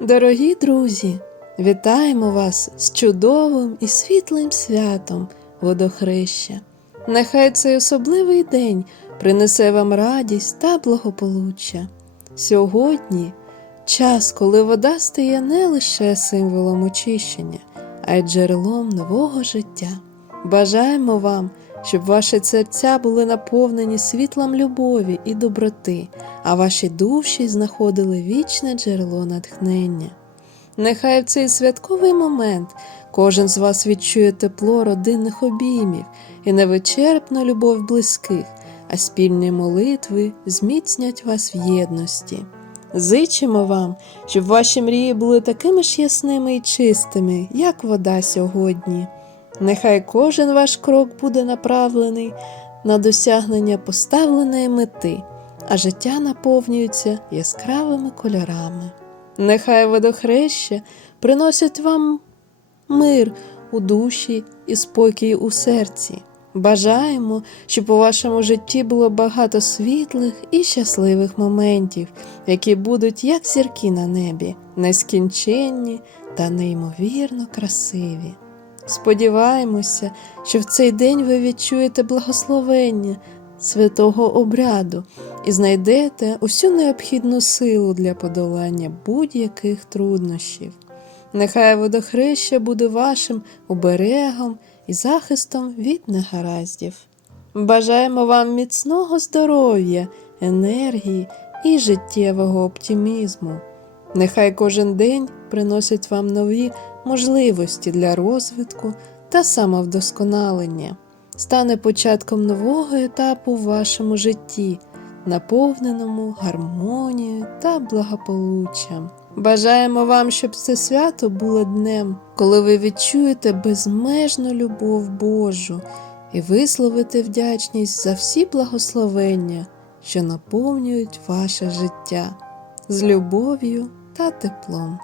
Дорогі друзі, вітаємо вас з чудовим і світлим святом водохреща. Нехай цей особливий день принесе вам радість та благополуччя. Сьогодні час, коли вода стає не лише символом очищення, а й джерелом нового життя. Бажаємо вам, щоб ваші серця були наповнені світлом любові і доброти, а ваші душі знаходили вічне джерело натхнення. Нехай в цей святковий момент кожен з вас відчує тепло родинних обіймів і невичерпну любов близьких, а спільні молитви зміцнять вас в єдності. Зичимо вам, щоб ваші мрії були такими ж ясними і чистими, як вода сьогодні. Нехай кожен ваш крок буде направлений на досягнення поставленої мети, а життя наповнюється яскравими кольорами. Нехай водохреща приносять вам мир у душі і спокій у серці. Бажаємо, щоб у вашому житті було багато світлих і щасливих моментів, які будуть як зірки на небі, нескінченні та неймовірно красиві. Сподіваємося, що в цей день ви відчуєте благословення святого обряду і знайдете усю необхідну силу для подолання будь-яких труднощів. Нехай водохреща буде вашим оберегом і захистом від негараздів. Бажаємо вам міцного здоров'я, енергії і життєвого оптимізму. Нехай кожен день приносить вам нові можливості для розвитку та самовдосконалення, стане початком нового етапу в вашому житті, наповненому гармонією та благополуччям. Бажаємо вам, щоб це свято було днем, коли ви відчуєте безмежну любов Божу і висловите вдячність за всі благословення, що наповнюють ваше життя з любов'ю та теплом.